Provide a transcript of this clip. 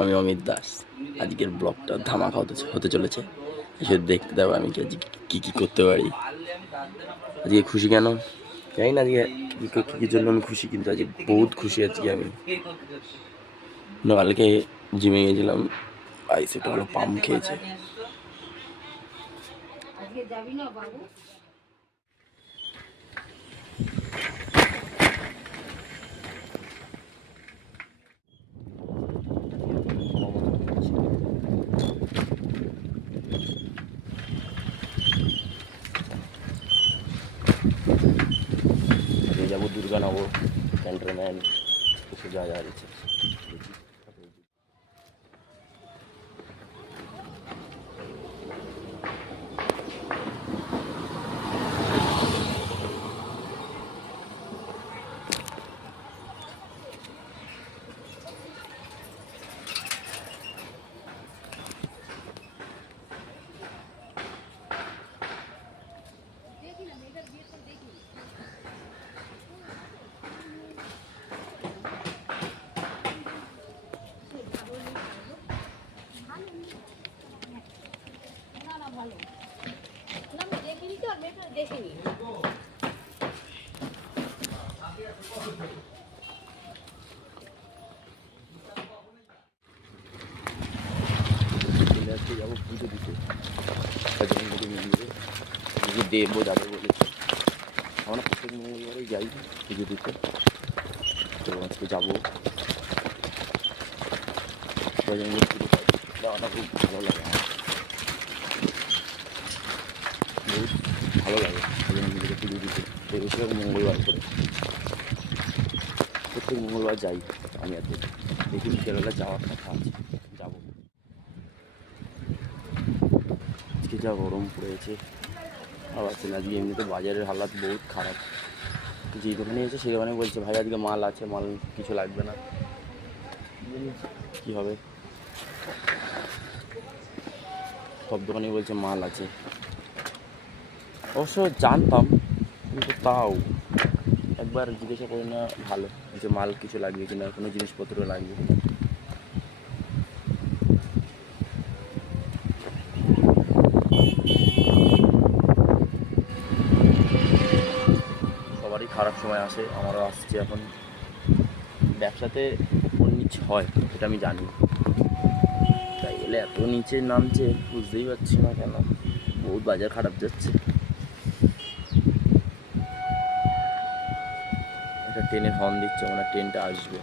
আমি অমিত দাস। আজকের ব্লগটা ধামাকা হতে চলেছে। এসে দেখতে দেবো আমি আজকে কী করতে পারি। আজকে খুশি কেন জানি না, আজকে কী জন্য আমি খুশি, কিন্তু আজকে বহুত খুশি আজকে আমি। কালকে জিমে গেছিলাম, বাইসেপটা ভালো পাম্প খেয়েছে। যাবো দুর্গানগর, ক্যান্টনমেন্ট, কিছু যা যা আছে। যাবো পুজো দিতে পুজো দেবো যাবে বলেছে। আমরা প্রত্যেক মঙ্গলবারেই যাই পুজো দিতে, তো আজকে যাবো। পুজো দেওয়াটা খুব ভালো লাগে আমার, বহুত ভালো লাগে মন্দিরে পুজো দিতে। তো বেশিরভাগ মঙ্গলবার করে প্রত্যেক মঙ্গলবার যাই আমি। আর দেখি বিকেলবেলা যাওয়ার কথা আছে, যাবো। আজকে যা গরম পড়েছে আর আছে না, আজকে এমনিতে বাজারের হালাত বহুত খারাপ। যে দোকানে এসে সেই দোকানে বলছে ভাই আজকে মাল আছে, মাল কিছু লাগবে না। কী হবে, সব দোকানে বলছে মাল আছে। অবশ্য জানতাম, কিন্তু তাও একবার জিজ্ঞাসা করে না ভালো, যে মাল কিছু লাগবে কিনা, কোনো জিনিসপত্র লাগবে। সবারই খারাপ সময় আসে, আমারও আসছে এখন। ব্যবসাতে উপর নিচ হয় এটা আমি জানি, তাই বলে এত নিচে নামছে বুঝতেই পারছি না কেন। বহুত বাজার খারাপ যাচ্ছে। একটা ট্রেনের হর্ন দিচ্ছে, মানে ট্রেনটা আসবে।